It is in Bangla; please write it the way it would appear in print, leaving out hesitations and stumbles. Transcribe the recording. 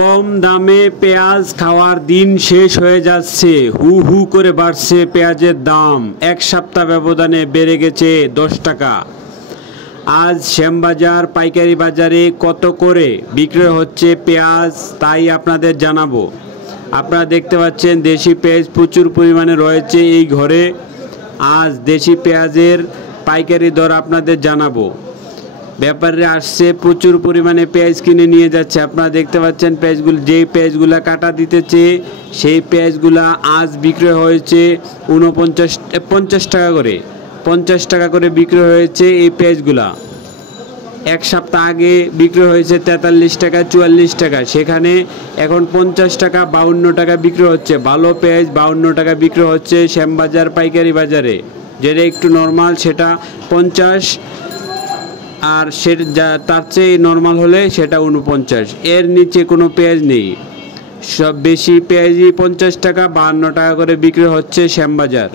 কম দামে পেঁয়াজ খাওয়ার দিন শেষ হয়ে যাচ্ছে। হু হু করে বাড়ছে পেঁয়াজের দাম। এক সপ্তাহ ব্যবধানে বেড়ে গেছে 10 টাকা। আজ শ্যামবাজার পাইকারি বাজারে কত করে বিক্রয় হচ্ছে পেঁয়াজ তাই আপনাদের জানাবো। আপনারা দেখতে পাচ্ছেন দেশি পেঁয়াজ প্রচুর পরিমাণে রয়েছে এই ঘরে। আজ দেশি পেঁয়াজের পাইকারি দর আপনাদের জানাবো। ব্যাপারীরা আসছে, প্রচুর পরিমাণে পেঁয়াজ কিনে নিয়ে যাচ্ছে। আপনারা দেখতে পাচ্ছেন পেঁয়াজগুলো, যেই পেঁয়াজগুলো কাটা দিতেছে সেই পেঁয়াজগুলা আজ বিক্রয় হয়েছে 50 টাকা করে। 50 টাকা করে বিক্রয় হয়েছে এই পেঁয়াজগুলা। এক সপ্তাহ আগে বিক্রয় হয়েছে 43 টাকা 44 টাকা, সেখানে এখন 50 টাকা 52 টাকা বিক্রয় হচ্ছে। ভালো পেঁয়াজ 52 টাকা বিক্রয় হচ্ছে শ্যামবাজার পাইকারি বাজারে। যেটা একটু নর্মাল সেটা 50, আর সেটা তার চেয়ে নর্মাল হলে সেটা 49। এর নিচে কোনো পেঁয়াজ নেই। সব বেশি পেঁয়াজই 50 টাকা 52 টাকা করে বিক্রি হচ্ছে শ্যামবাজার।